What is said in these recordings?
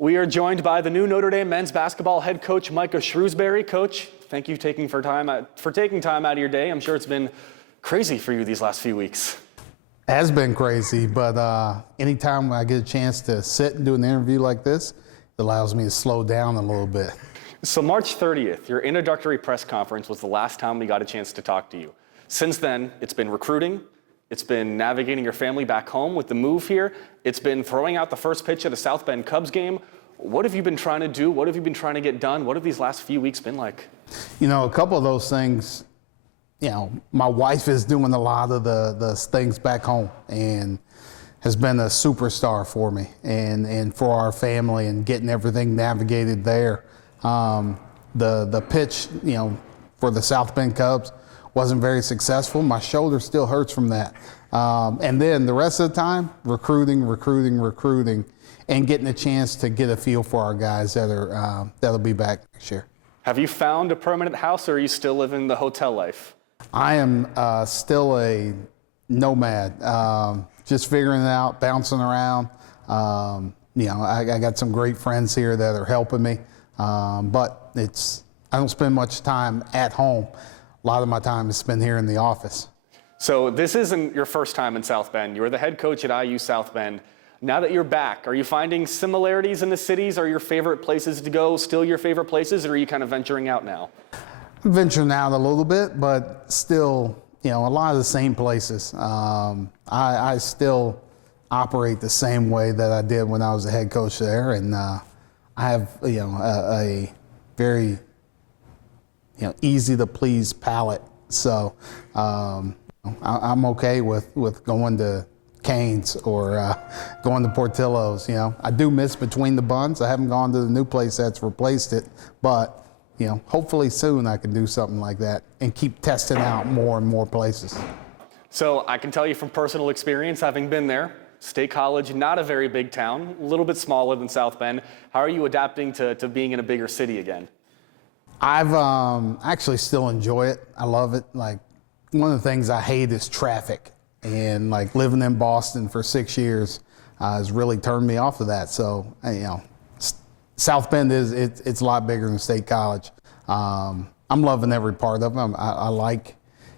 We are joined by the new Notre Dame men's basketball head coach, Micah Shrewsberry. Coach, thank you for taking time out of your day. I'm sure it's been crazy for you these last few weeks. It has been crazy, but anytime I get a chance to sit and do an interview like this, it allows me to slow down a little bit. So March 30th, your introductory press conference was the last time we got a chance to talk to you. Since then, it's been recruiting. It's been navigating your family back home with the move here. It's been throwing out the first pitch at a South Bend Cubs game. What have you been trying to do? What have you been trying to get done? What have these last few weeks been like? You know, a couple of those things, my wife is doing a lot of the things back home and has been a superstar for me and for our family and getting everything navigated there. The pitch, for the South Bend Cubs wasn't very successful. My shoulder still hurts from that. And then the rest of the time, recruiting, and getting a chance to get a feel for our guys that'll be back next year. Have you found a permanent house, or are you still living the hotel life? I am still a nomad, just figuring it out, bouncing around. I got some great friends here that are helping me, but I don't spend much time at home. A lot of my time is spent here in the office. So this isn't your first time in South Bend. You were the head coach at IU South Bend. Now that you're back, are you finding similarities in the cities? Are your favorite places to go still your favorite places, or are you kind of venturing out now? I'm venturing out a little bit, but still, a lot of the same places. I still operate the same way that I did when I was the head coach there, and I have, a very easy to please palate. So I'm okay with going to Cane's or going to Portillo's. I do miss Between the Buns. I haven't gone to the new place that's replaced it, but hopefully soon I can do something like that and keep testing out more and more places. So I can tell you from personal experience, having been there, State College, not a very big town, a little bit smaller than South Bend. How are you adapting to being in a bigger city again? I've actually still enjoy it. I love it. Like, one of the things I hate is traffic, and like living in Boston for 6 years has really turned me off of that. So, South Bend it's a lot bigger than State College. I'm loving every part of it. I like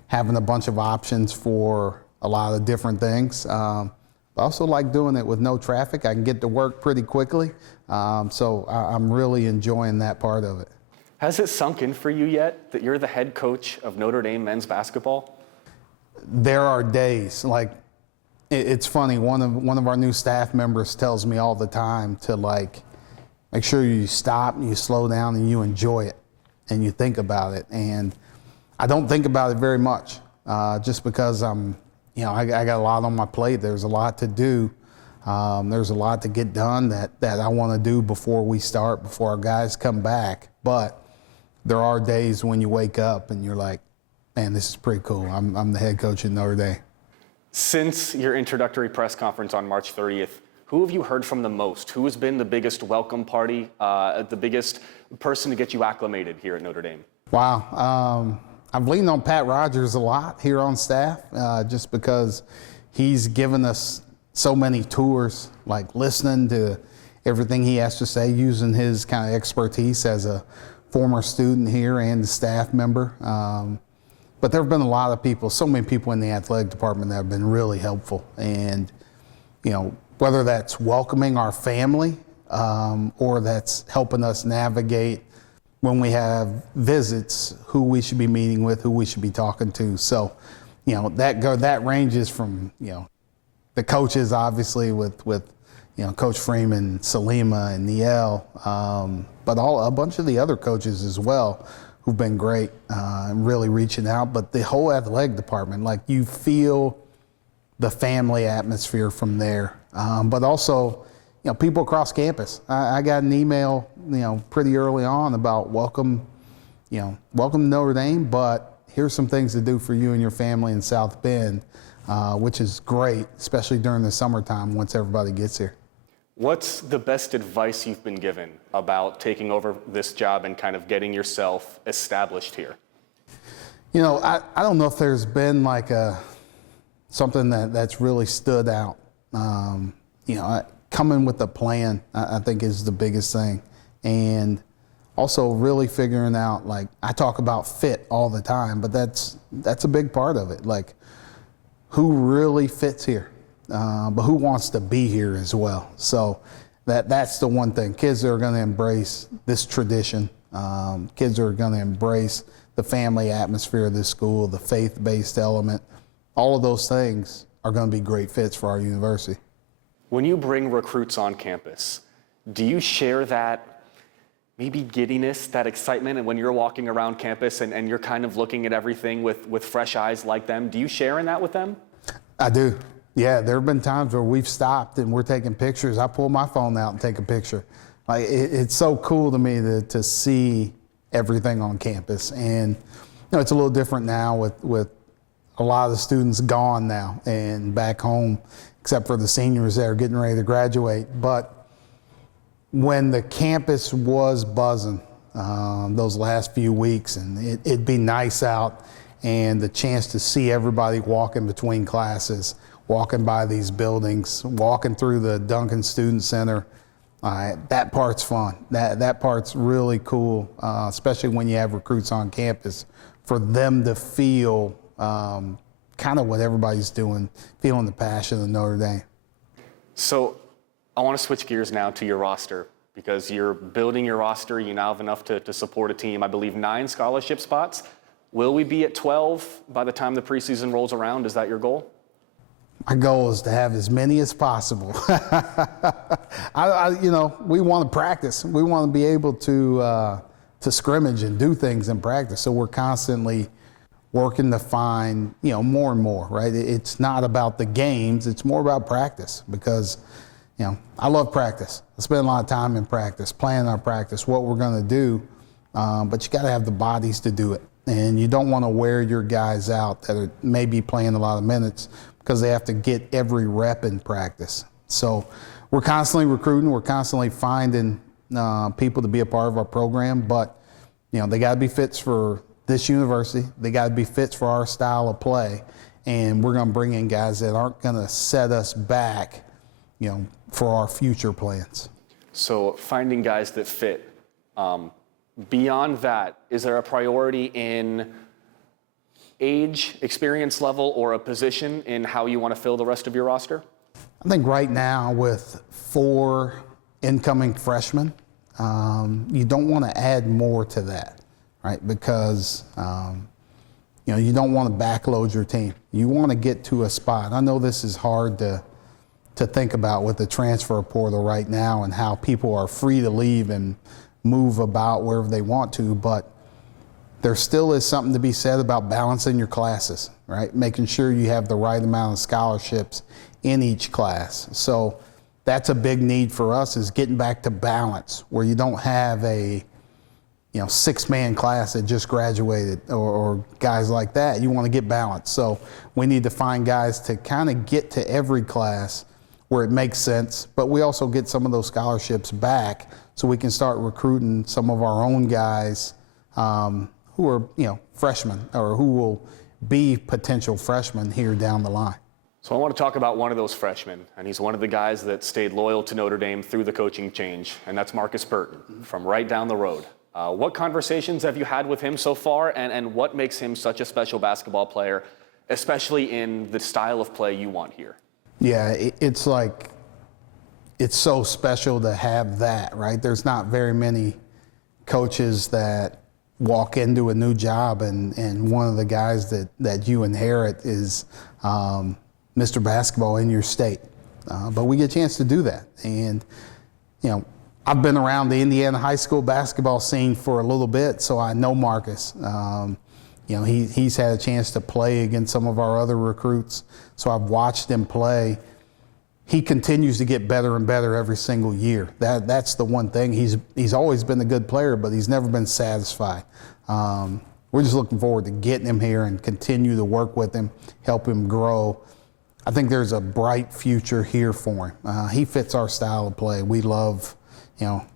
having a bunch of options for a lot of different things. I also like doing it with no traffic. I can get to work pretty quickly. So I'm really enjoying that part of it. Has it sunk in for you yet that you're the head coach of Notre Dame men's basketball? There are days, like, it's funny, one of our new staff members tells me all the time to make sure you stop and you slow down and you enjoy it and you think about it. And I don't think about it very much, just because I got a lot on my plate. There's a lot to do. There's a lot to get done that I want to do before our guys come back. But there are days when you wake up and you're like, man, this is pretty cool. I'm the head coach at Notre Dame. Since your introductory press conference on March 30th, who have you heard from the most? Who has been the biggest welcome party, the biggest person to get you acclimated here at Notre Dame? Wow. I've leaned on Pat Rogers a lot here on staff, just because he's given us so many tours, like listening to everything he has to say, using his kind of expertise as a former student here and a staff member. But there have been a lot of people, so many people in the athletic department that have been really helpful. And, whether that's welcoming our family or that's helping us navigate when we have visits, who we should be meeting with, who we should be talking to. So, that ranges from, the coaches, obviously, with Coach Freeman, Salima, and Niel, but a bunch of the other coaches as well who've been great and really reaching out. But the whole athletic department, like, you feel the family atmosphere from there. But also, people across campus. I got an email, pretty early on about welcome to Notre Dame, but here's some things to do for you and your family in South Bend, which is great, especially during the summertime once everybody gets here. What's the best advice you've been given about taking over this job and kind of getting yourself established here? I don't know if there's been like something that's really stood out. coming with a plan, I think is the biggest thing. And also really figuring out, like, I talk about fit all the time, but that's a big part of it. Like, who really fits here, but who wants to be here as well. So that's the one thing. Kids are going to embrace this tradition. Kids are going to embrace the family atmosphere of this school, the faith-based element. All of those things are going to be great fits for our university. When you bring recruits on campus, do you share that maybe giddiness, that excitement, and when you're walking around campus and you're kind of looking at everything with fresh eyes like them, do you share in that with them? I do. Yeah, there have been times where we've stopped and we're taking pictures. I pull my phone out and take a picture. Like, it's so cool to me to see everything on campus. And it's a little different now with a lot of the students gone now and back home, except for the seniors that are getting ready to graduate. But when the campus was buzzing those last few weeks, and it'd be nice out, and the chance to see everybody walking between classes, walking by these buildings, walking through the Duncan Student Center, that part's fun. That part's really cool, especially when you have recruits on campus, for them to feel kind of what everybody's doing, feeling the passion of Notre Dame. So I want to switch gears now to your roster, because you're building your roster. You now have enough to support a team. I believe 9 scholarship spots. Will we be at 12 by the time the preseason rolls around? Is that your goal? My goal is to have as many as possible. We want to practice. We want to be able to scrimmage and do things in practice. So we're constantly working to find, more and more, right? It's not about the games. It's more about practice, because, I love practice. I spend a lot of time in practice, planning our practice, what we're going to do. But you got to have the bodies to do it. And you don't want to wear your guys out that are maybe playing a lot of minutes, because they have to get every rep in practice. So we're constantly recruiting. We're constantly finding people to be a part of our program. But, they got to be fits for this university. They got to be fits for our style of play. And we're going to bring in guys that aren't going to set us back, for our future plans. So finding guys that fit. Beyond that, is there a priority in age, experience level, or a position in how you want to fill the rest of your roster? I think right now, with 4 incoming freshmen, you don't want to add more to that, right? Because you don't want to backload your team. You want to get to a spot. I know this is hard to think about with the transfer portal right now and how people are free to leave and move about wherever they want to, but there still is something to be said about balancing your classes, right? Making sure you have the right amount of scholarships in each class. So that's a big need for us, is getting back to balance, where you don't have a 6-man class that just graduated or guys like that. You want to get balance. So we need to find guys to kind of get to every class where it makes sense, but we also get some of those scholarships back so we can start recruiting some of our own guys who are, freshmen, or who will be potential freshmen here down the line. So I want to talk about one of those freshmen, and he's one of the guys that stayed loyal to Notre Dame through the coaching change, and that's Marcus Burton from right down the road. What conversations have you had with him so far, and what makes him such a special basketball player, especially in the style of play you want here? Yeah, it's so special to have that, right? There's not very many coaches that walk into a new job and one of the guys that you inherit is Mr. Basketball in your state. But we get a chance to do that. And, I've been around the Indiana high school basketball scene for a little bit, so I know Marcus. He's had a chance to play against some of our other recruits, so I've watched him play. He continues to get better and better every single year. That's the one thing. He's always been a good player, but he's never been satisfied. We're just looking forward to getting him here and continue to work with him, help him grow. I think there's a bright future here for him. He fits our style of play. We love,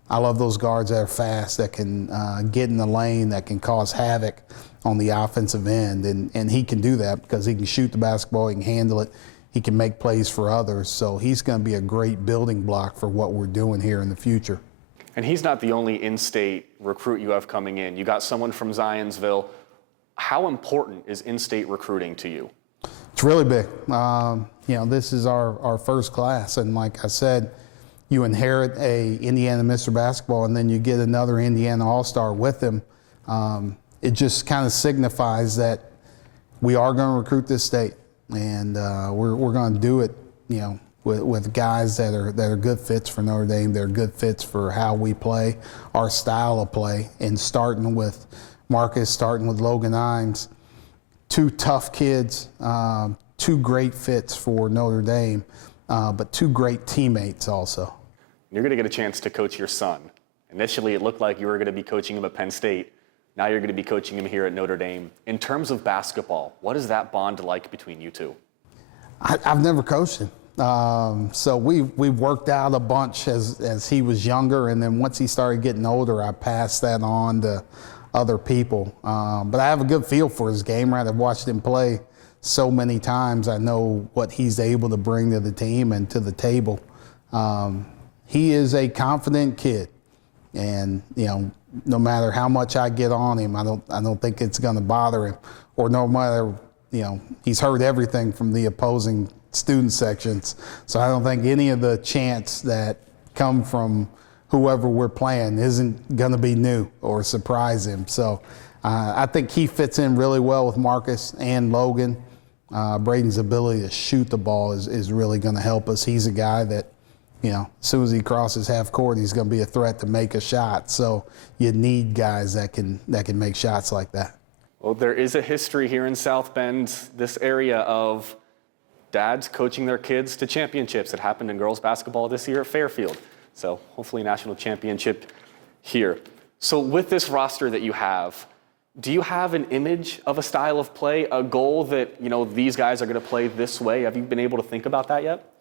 I love those guards that are fast, that can get in the lane, that can cause havoc on the offensive end. And he can do that because he can shoot the basketball, he can handle it. he can make plays for others. So he's going to be a great building block for what we're doing here in the future. And he's not the only in-state recruit you have coming in. You got someone from Zionsville. How important is in-state recruiting to you? It's really big. This is our first class, and like I said, you inherit a Indiana Mr. Basketball, and then you get another Indiana All-Star with him. It just kind of signifies that we are going to recruit this state, and we're going to do it, with guys that are good fits for Notre Dame. They're good fits for how we play, our style of play, and starting with Marcus, starting with Logan Hines. Two tough kids, two great fits for Notre Dame, but two great teammates also. You're going to get a chance to coach your son. Initially, it looked like you were going to be coaching him at Penn State. Now you're going to be coaching him here at Notre Dame. In terms of basketball, what is that bond like between you two? I've never coached him. So we've worked out a bunch as he was younger, and then once he started getting older, I passed that on to other people. But I have a good feel for his game, right? I've watched him play so many times. I know what he's able to bring to the team and to the table. He is a confident kid, and no matter how much I get on him, I don't think it's going to bother him. Or no matter, he's heard everything from the opposing student sections, so I don't think any of the chants that come from whoever we're playing isn't going to be new or surprise him. So I think he fits in really well with Marcus and Logan. Braden's ability to shoot the ball is really going to help us. He's a guy that, as soon as he crosses half court, he's going to be a threat to make a shot. So you need guys that can make shots like that. Well, there is a history here in South Bend, this area of dads coaching their kids to championships. It happened in girls basketball this year at Fairfield. So hopefully national championship here. So with this roster that you have, do you have an image of a style of play, a goal that, these guys are going to play this way? Have you been able to think about that yet?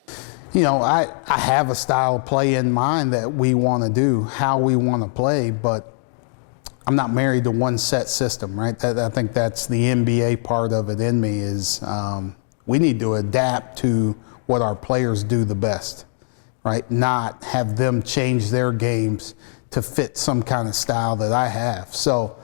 I have a style of play in mind that we want to do, how we want to play, but I'm not married to one set system, right? I think that's the NBA part of it in me is we need to adapt to what our players do the best, right? Not have them change their games to fit some kind of style that I have. So,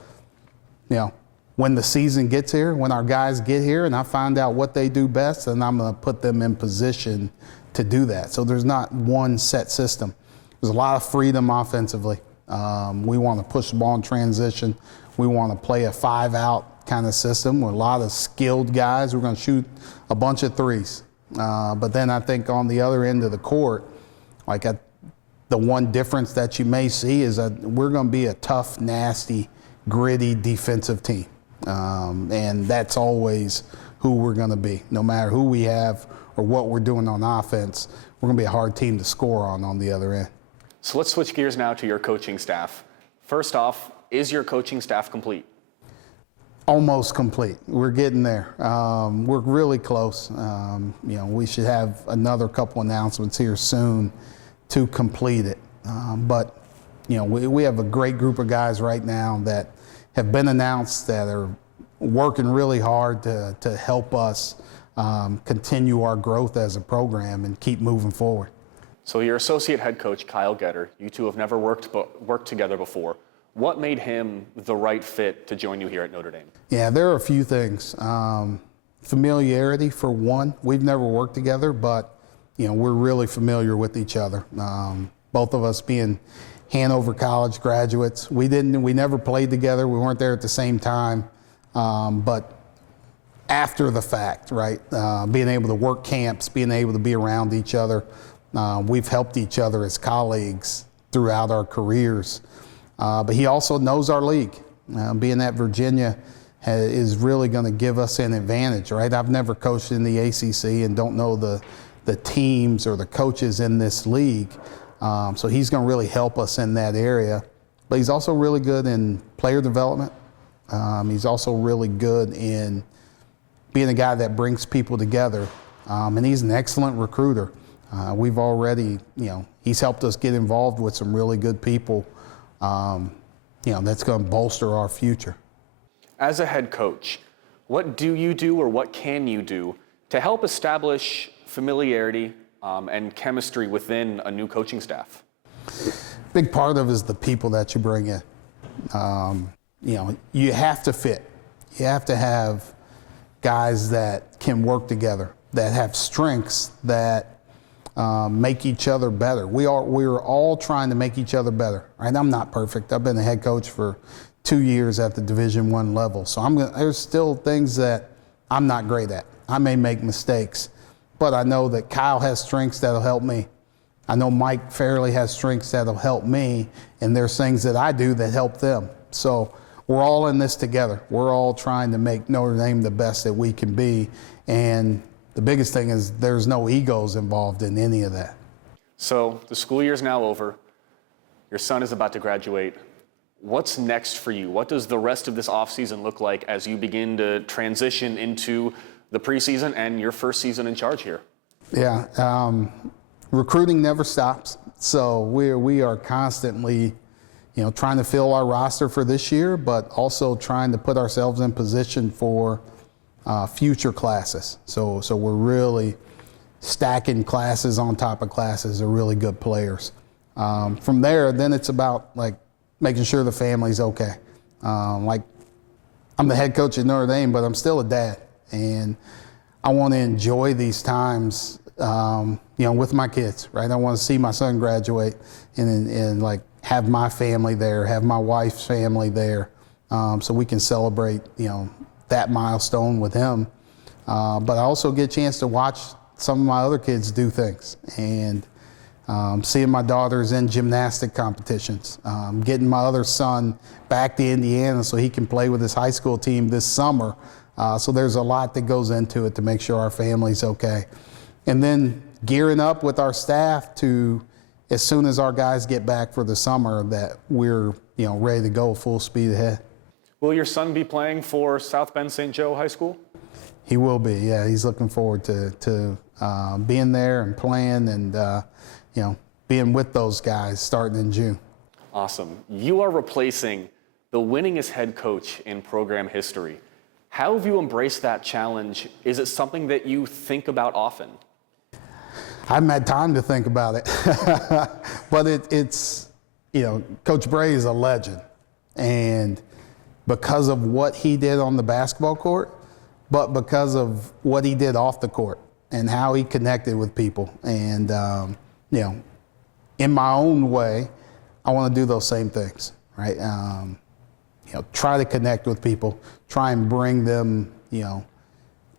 when the season gets here, when our guys get here and I find out what they do best, then I'm going to put them in position to do that. So there's not one set system. There's a lot of freedom offensively. We want to push the ball in transition. We want to play a 5-out kind of system with a lot of skilled guys. We're going to shoot a bunch of threes. But then I think on the other end of the court, the one difference that you may see is that we're going to be a tough, nasty, gritty defensive team. And that's always who we're going to be. No matter who we have or what we're doing on offense, we're going to be a hard team to score on the other end. So let's switch gears now to your coaching staff. First off, is your coaching staff complete? Almost complete. We're getting there. We're really close. We should have another couple announcements here soon to complete it. But we have a great group of guys right now that have been announced that are working really hard to help us continue our growth as a program and keep moving forward. So your associate head coach, Kyle Getter, you two have never worked together before. What made him the right fit to join you here at Notre Dame? Yeah, there are a few things. Familiarity, for one. We've never worked together, but we're really familiar with each other. Both of us being Hanover College graduates. We never played together. We weren't there at the same time. But after the fact, right, being able to work camps, being able to be around each other, we've helped each other as colleagues throughout our careers. But he also knows our league. Being at Virginia is really going to give us an advantage, right? I've never coached in the ACC and don't know the teams or the coaches in this league. So he's going to really help us in that area. But he's also really good in player development. He's also really good in being a guy that brings people together. And he's an excellent recruiter. We've already, he's helped us get involved with some really good people, that's going to bolster our future. As a head coach, what do you do or what can you do to help establish familiarity, and chemistry within a new coaching staff? Big part of it is the people that you bring in. You have to fit. You have to have guys that can work together, that have strengths that make each other better. We're all trying to make each other better. Right? I'm not perfect. I've been a head coach for 2 years at the Division I level, so there's still things that I'm not great at. I may make mistakes, but I know that Kyle has strengths that'll help me. I know Mike Fairley has strengths that'll help me, and there's things that I do that help them. So we're all in this together. We're all trying to make Notre Dame the best that we can be, and the biggest thing is there's no egos involved in any of that. So the school year is now over. Your son is about to graduate. What's next for you? What does the rest of this offseason look like as you begin to transition into the preseason and your first season in charge here? Yeah, recruiting never stops. So we are constantly, trying to fill our roster for this year, but also trying to put ourselves in position for future classes. So we're really stacking classes on top of classes of really good players. From there, then it's about making sure the family's okay. I'm the head coach at Notre Dame, but I'm still a dad, and I want to enjoy these times, with my kids. Right? I want to see my son graduate and have my family there, have my wife's family there, so we can celebrate, that milestone with him. But I also get a chance to watch some of my other kids do things, and seeing my daughters in gymnastic competitions, getting my other son back to Indiana so he can play with his high school team this summer. So there's a lot that goes into it to make sure our family's okay. And then gearing up with our staff to, as soon as our guys get back for the summer, that we're ready to go full speed ahead. Will your son be playing for South Bend St. Joe High School? He will be, yeah. He's looking forward to being there and playing and, being with those guys starting in June. Awesome. You are replacing the winningest head coach in program history. How have you embraced that challenge? Is it something that you think about often? I haven't had time to think about it, but it's Coach Bray is a legend, and because of what he did on the basketball court, but because of what he did off the court and how he connected with people. And, in my own way, I want to do those same things, right? Try to connect with people, try and bring them,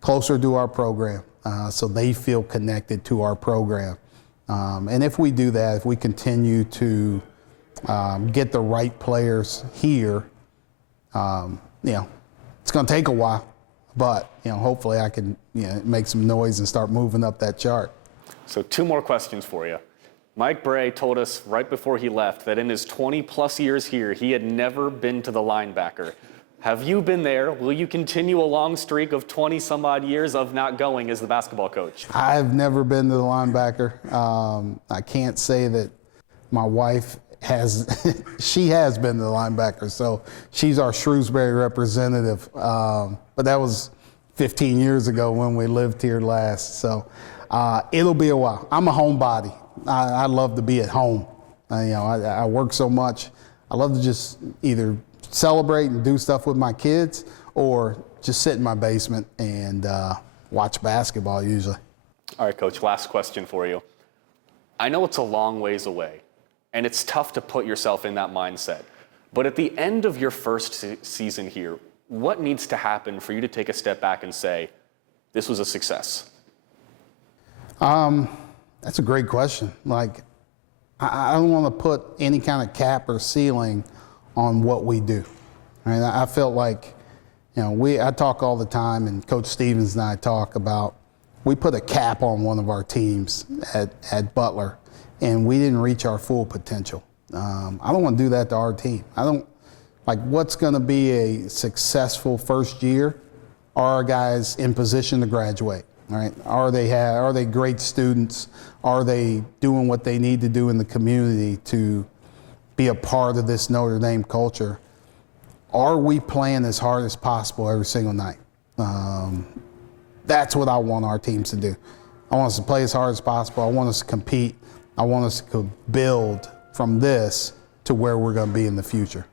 closer to our program so they feel connected to our program. And if we do that, if we continue to get the right players here, it's going to take a while, but hopefully I can make some noise and start moving up that chart. So 2 more questions for you. Mike Bray told us right before he left that in his 20-plus years here, he had never been to the linebacker. Have you been there? Will you continue a long streak of 20-some-odd years of not going as the basketball coach? I've never been to the linebacker. I can't say that my wife has. She has been to the linebacker, so she's our Shrewsberry representative. But that was 15 years ago when we lived here last, so it'll be a while. I'm a homebody. I love to be at home. I work so much. I love to just either celebrate and do stuff with my kids or just sit in my basement and watch basketball usually. All right, Coach, last question for you. I know it's a long ways away, and it's tough to put yourself in that mindset. But at the end of your first season here, what needs to happen for you to take a step back and say, this was a success? That's a great question. I don't want to put any kind of cap or ceiling on what we do. I felt like, I talk all the time, and Coach Stevens and I talk about, we put a cap on one of our teams at Butler, and we didn't reach our full potential. I don't want to do that to our team. What's going to be a successful first year? Are our guys in position to graduate? Right? Are they great students? Are they doing what they need to do in the community to be a part of this Notre Dame culture? Are we playing as hard as possible every single night? That's what I want our teams to do. I want us to play as hard as possible. I want us to compete. I want us to build from this to where we're going to be in the future.